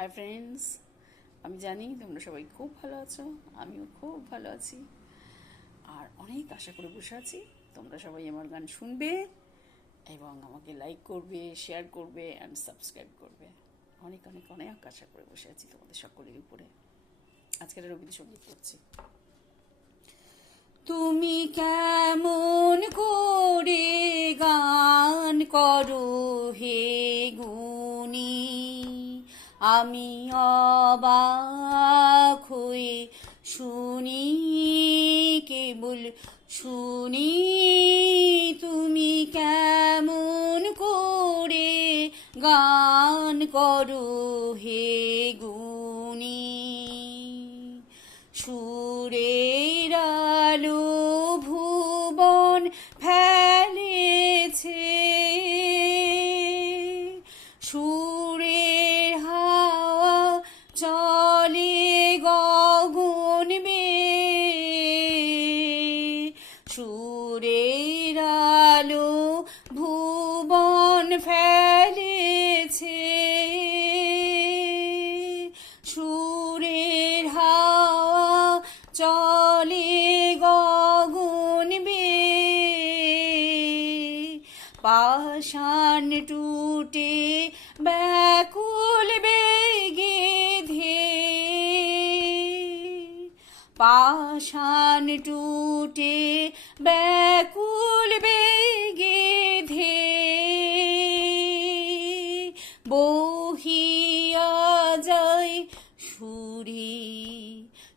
Hi friends, আমি জানি তোমরা সবাই খুব ভালো আছো, আমিও খুব ভালো আছি। আর অনেক আশা করে বসে আছি তোমরা সবাই আমার গান শুনবে এবং আমাকে লাইক করবে, শেয়ার করবে অ্যান্ড সাবস্ক্রাইব করবে। অনেক অনেক অনেক আশা করে বসে আছি তোমাদের সকলের উপরে। আজকের রবীন্দ্রসঙ্গীত করছি। তুমি কেমন করে গান করো হে গুণী, আমি অবাক হয়ে শুনি, কেবল শুনি। তুমি কেমন করে গান করো হে গুণী, সুরের আলো ভুবন ফেলেছে, সুরের হাওয়া চলে গগন বেয়ে, সুরের আলো ভুবন ফেলেছে, সুরের হাওয়া চলে গগন বেয়ে, পাষাণ টুটে ব্যাকুল বেগে ধেয়ে, পাষাণ টুটে ব্যাকুল বেগে ধেয়ে, বহিয়া যায় সুরে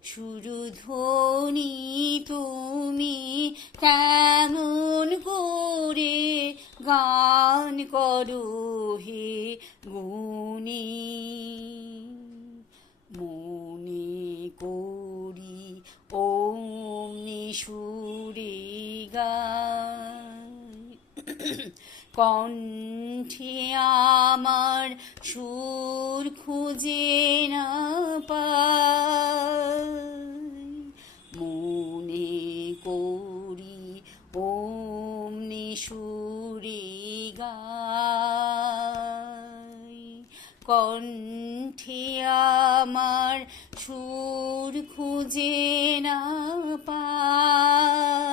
সুরধ্বনি। তুমি কেমন করে গান করো হে গুণী, মনে করি অমনি সুরে গায়, কণ্ঠে আমার সুর খুঁজে না পাই, মনে করি অমনি সুরে গাই, কণ্ঠে আমার সুর খুঁজে না পাই,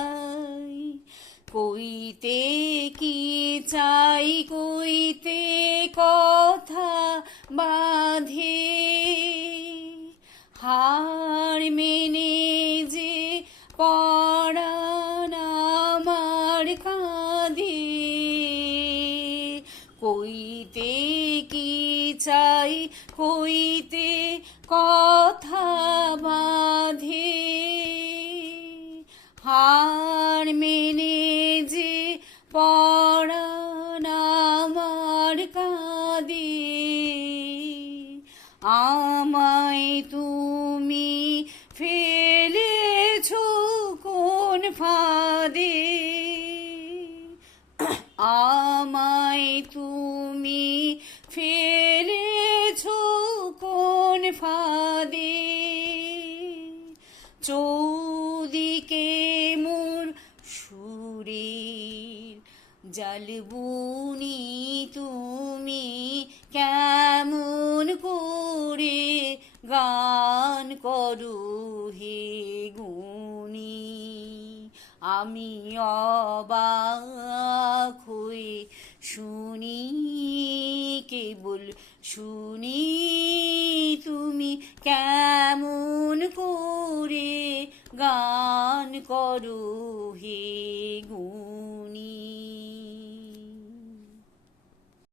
কইতে কি চাই কইতে কথা বাঁধে, হার মেনে যে পরাণ আমার কাঁধে, কইতে কি চাই কইতে কথা বাঁধে, হার মেনে যে পরাণ আমার কাঁধে, আমায় তুমি ফেলেছো কোন ফাঁদে, আমায় তুমি ফেলেছো কোন ফাঁদে, চৌদিকে মোর সুরের জালবুনি। তুমি কেমন করে গান করো হে গুণী, আমি অবাক হয়ে শুনি, কেবল শুনি। তুমি কেমন করে গান করো হে গুণী।